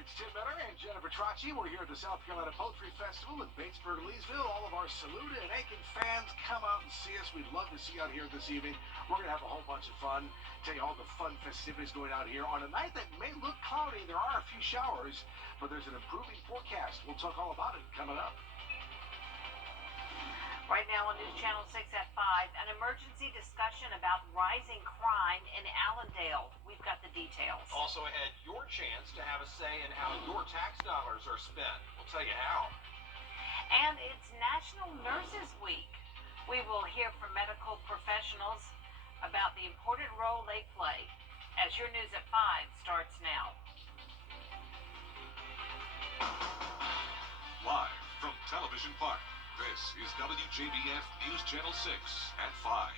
It's Tim Benner and Jennifer Tracci. We're here at the South Carolina Poultry Festival in Batesburg, Leesville. All of our Saluda and Aiken fans, come out and see us. We'd love to see you out here this evening. We're going to have a whole bunch of fun. Tell you all the fun festivities going out here on a night that may look cloudy. There are a few showers, but there's an improving forecast. We'll talk all about it coming up. Right now on News Channel 6 at 5, an emergency discussion about rising crime in Allendale. We've got the details. Also ahead, your chance to have a say in how your tax dollars are spent. We'll tell you how. And it's National Nurses Week. We will hear from medical professionals about the important role they play. As your News at 5 starts now. Live from Television Park, this is Wjbf News Channel 6 at 5.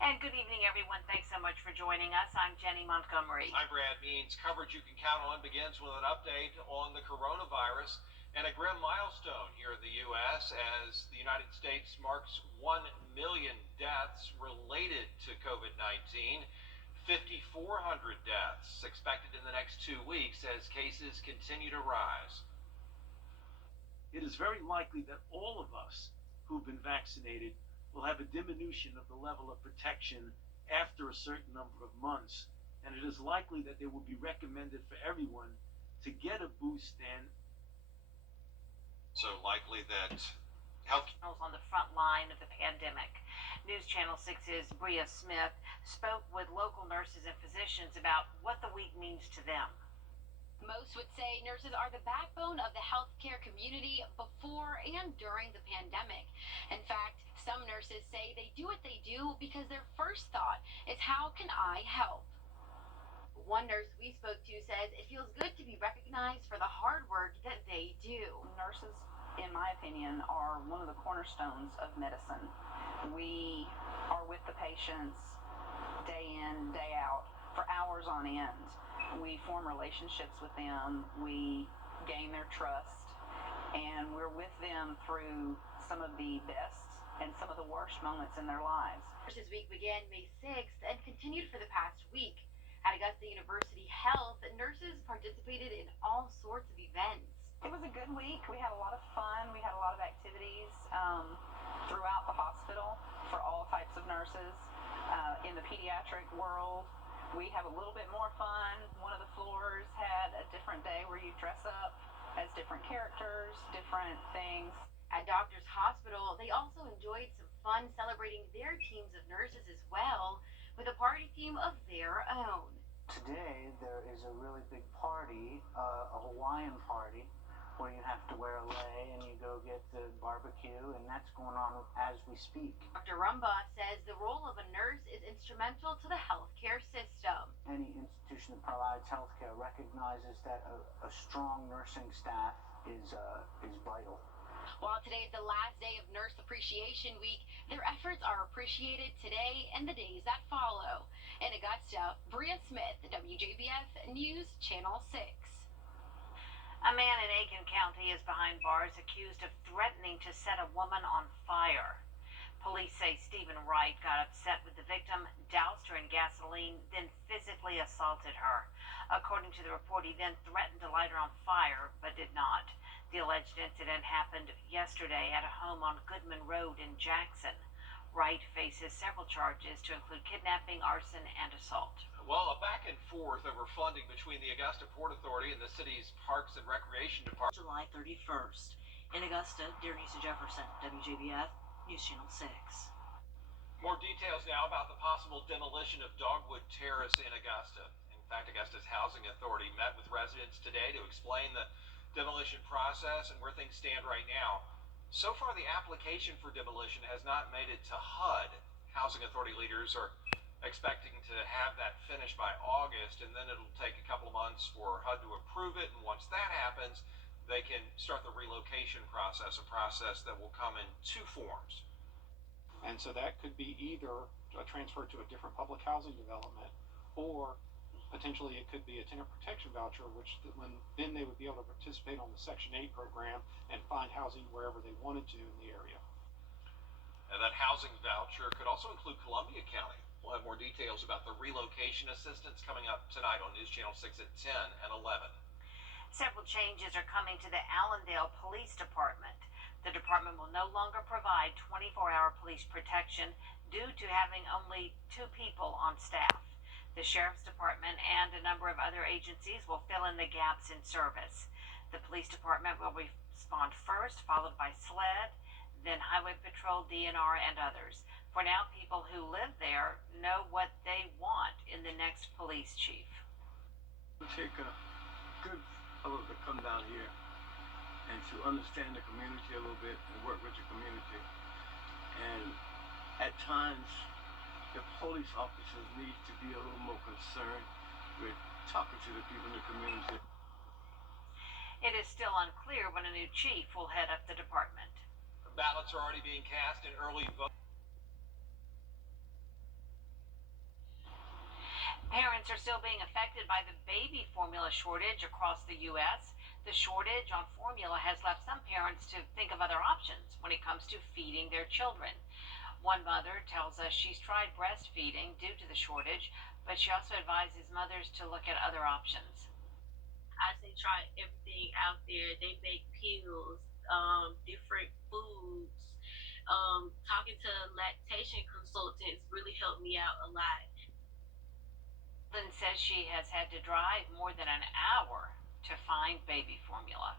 And good evening, everyone. Thanks so much for joining us. I'm Jenny Montgomery. I'm Brad Means. Coverage you can count on begins with an update on the coronavirus and a grim milestone here in the U.S. as the United States marks 1 million deaths related to COVID-19. 5,400 deaths expected in the next 2 weeks as cases continue to rise. It is very likely that all of us who've been vaccinated will have a diminution of the level of protection after a certain number of months. And it is likely that it will be recommended for everyone to get a boost and so likely that health on the front line of the pandemic. News Channel 6's Bria Smith spoke with local nurses and physicians about what the week means to them. Most would say nurses are the backbone of the healthcare community before and during the pandemic. In fact, some nurses say they do what they do because their first thought is, how can I help? One nurse we spoke to says it feels good to be recognized for the hard work that they do. Nurses, in my opinion, are one of the cornerstones of medicine. We are with the patients day in, day out, for hours on end. We form relationships with them, we gain their trust, and we're with them through some of the best and some of the worst moments in their lives. Nurses Week began May 6th and continued for the past week. At Augusta University Health, nurses participated in all sorts of events. It was a good week. We had a lot of fun. We had a lot of activities throughout the hospital for all types of nurses. In the pediatric world, we have a little bit more fun. One of the floors had a different day where you dress up as different characters, different things. At Doctors Hospital, they also enjoyed some fun celebrating their teams of nurses as well, with a party theme of their own. Today there is a really big party, a Hawaiian party, where you have to wear a lei and you go get the barbecue, and that's going on as we speak. Dr. Rumba says the role of a nurse is instrumental to the healthcare system. Any institution that provides healthcare recognizes that a strong nursing staff is vital. While today is the last day of Nurse Appreciation Week, their efforts are appreciated today and the days that follow. In Augusta, Bria Smith, WJBF News Channel 6. A man in Aiken County is behind bars accused of threatening to set a woman on fire. Police say Stephen Wright got upset with the victim, doused her in gasoline, then physically assaulted her. According to the report, he then threatened to light her on fire, but did not. The alleged incident happened yesterday at a home on Goodman Road in Jackson. Wright faces several charges to include kidnapping, arson, and assault. Well, a back and forth over funding between the Augusta Port Authority and the city's Parks and Recreation Department. July 31st. In Augusta, Denise Jefferson, WJBF News Channel 6. More details now about the possible demolition of Dogwood Terrace in Augusta. In fact, Augusta's Housing Authority met with residents today to explain the demolition process and where things stand right now. So far, the application for demolition has not made it to HUD. Housing Authority leaders are expecting to have that finished by August, and then it'll take a couple of months for HUD to approve it, and once that happens, they can start the relocation process, a process that will come in two forms. And so that could be either transferred to a different public housing development, or potentially it could be a tenant protection voucher, which then they would be able to participate on the Section 8 program and find housing wherever they wanted to in the area. And that housing voucher could also include Columbia County. We'll have more details about the relocation assistance coming up tonight on News Channel 6 at 10 and 11. Several changes are coming to the Allendale Police Department. The department will no longer provide 24-hour police protection due to having only 2 people on staff. The Sheriff's Department and a number of other agencies will fill in the gaps in service. The police department will respond first, followed by SLED, then Highway Patrol, DNR, and others. For now, people who live there know what they want in the next police chief. It'll take a good fellow to come down here and to understand the community a little bit and work with the community. And at times, the police officers need to be a little more concerned with talking to the people in the community. It is still unclear when a new chief will head up the department. Ballots are already being cast in early vote. Parents are still being affected by the baby formula shortage across the U.S. The shortage on formula has left some parents to think of other options when it comes to feeding their children. One mother tells us she's tried breastfeeding due to the shortage, but she also advises mothers to look at other options. I say try everything out there. They make pills, different foods. Talking to lactation consultants really helped me out a lot. Lynn says she has had to drive more than an hour to find baby formula.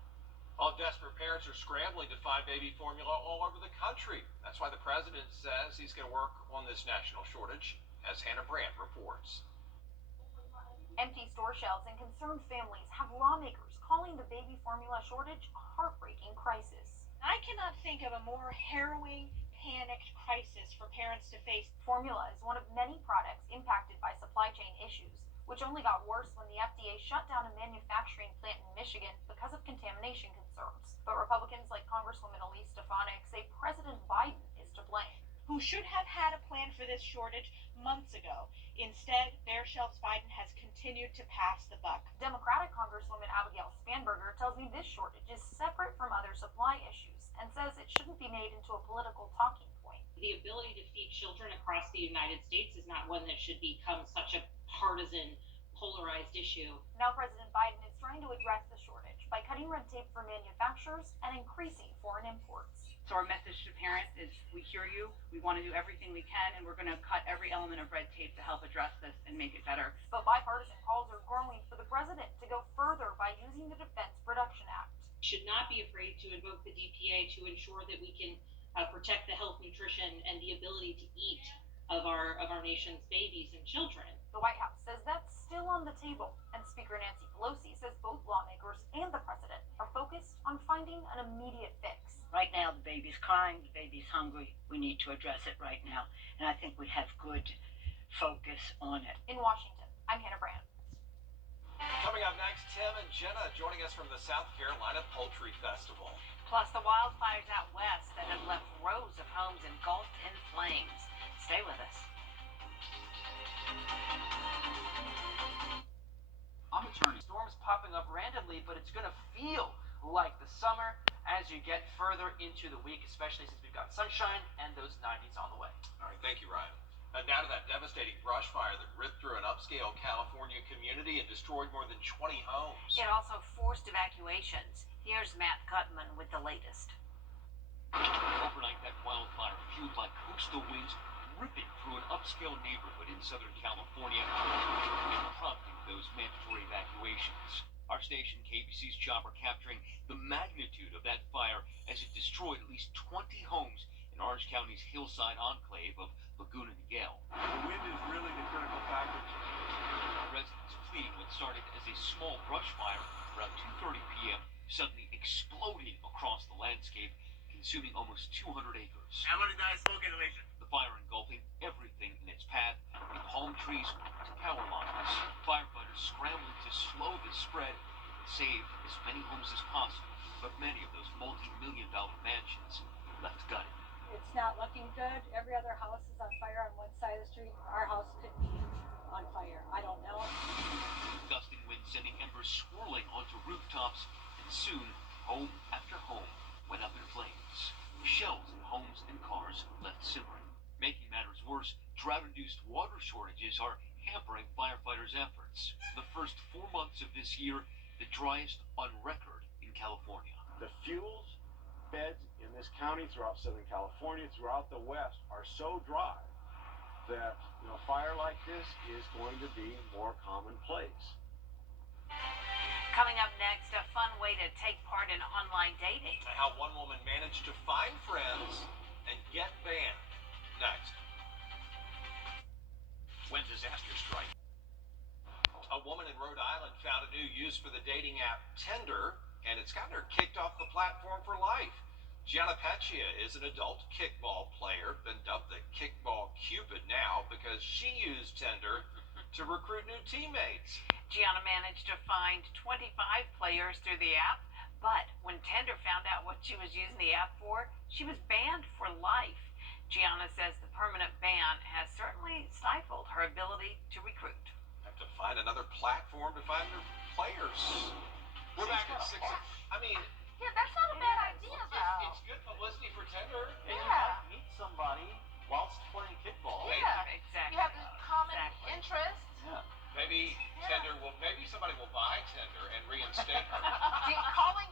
All desperate parents are scrambling to find baby formula all over the country. That's why the president says he's going to work on this national shortage, as Hannah Brandt reports. Empty store shelves and concerned families have lawmakers calling the baby formula shortage a heartbreaking crisis. I cannot think of a more harrowing, panicked crisis for parents to face. Formula is one of many products impacted by supply chain issues, which only got worse when the FDA shut down a manufacturing plant in Michigan because of contamination concerns. But Republicans like Congresswoman Elise Stefanik say President Biden is to blame. Who should have had a plan for this shortage months ago. Instead, bare shelves Biden has continued to pass the buck. Democratic Congresswoman Abigail Spanberger tells me this shortage is separate from other supply issues and says it shouldn't be made into a political talking point. The ability to feed children across the United States is not one that should become such a partisan, polarized issue. Now President Biden is trying to address the shortage by cutting red tape for manufacturers and increasing foreign imports. So our message to parents is we hear you, we want to do everything we can, and we're going to cut every element of red tape to help address this and make it better. But bipartisan calls are growing for the president to go further by using the Defense Production Act. We should not be afraid to invoke the DPA to ensure that we can protect the health, nutrition, and the ability to eat of our nation's babies and children. The White House says that's still on the table, and Speaker Nancy Pelosi says both lawmakers and the president are focused on finding an immediate fix. Right now, the baby's crying, the baby's hungry. We need to address it right now, and I think we have good focus on it. In Washington, I'm Hannah Brandt. Coming up next, Tim and Jenna joining us from the South Carolina Poultry Festival. Plus the wildfires out west that have left rows of homes engulfed in flames. Stay with us. I'm a attorney. Storms popping up randomly, but it's going to feel like the summer as you get further into the week, especially since we've got sunshine and those 90s on the way. All right, thank you, Ryan. Now to that devastating brush fire that ripped through an upscale California community and destroyed more than 20 homes. It also forced evacuations. Here's Matt Gutman with the latest. Overnight, that wildfire fueled like coastal winds ripping through an upscale neighborhood in Southern California and prompting those mandatory evacuations. Our station, KBC's chopper, capturing the magnitude of that fire as it destroyed at least 20 homes in Orange County's hillside enclave of Laguna Niguel. The wind is really the critical factor. Residents fleeing what started as a small brush fire around 2:30 p.m. suddenly exploding across the landscape, consuming almost 200 acres. How many died smoke inhalation? The fire engulfing everything in its path, from palm trees to power lines. Firefighters scrambling to slow the spread and save as many homes as possible, but many of those multi-million-dollar mansions left gutted. It's not looking good. Every other house is on fire on one side of the street. Our house could be on fire. I don't know. Gusting winds sending embers swirling onto rooftops, and soon home after home went up in flames. Shells in homes and cars left simmering. Making matters worse, drought-induced water shortages are hampering firefighters' efforts. The first 4 months of this year, the driest on record in California. The fuels beds in this county, throughout Southern California, throughout the West, are so dry that a fire like this is going to be more commonplace. Coming up next, a fun way to take part in online dating. How one woman managed to find friends and get banned. Next. When disaster strikes. A woman in Rhode Island found a new use for the dating app Tinder, and it's gotten her kicked off the platform for life. Gianna Peccia is an adult kickball player, been dubbed the kickball Cupid now because she used Tinder to recruit new teammates. Gianna managed to find 25 players through the app, but when Tinder found out what she was using the app for, she was banned for life. Gianna says the permanent ban has certainly stifled her ability to recruit. Have to find another platform to find their players. We're back at 6. I mean, Yeah, that's not a bad idea, though. it's good publicity for Tinder. And you might meet somebody whilst playing kickball. Yeah, exactly. You have this common interest. Yeah. Maybe Tinder will. Maybe somebody will buy Tinder and reinstate her. Calling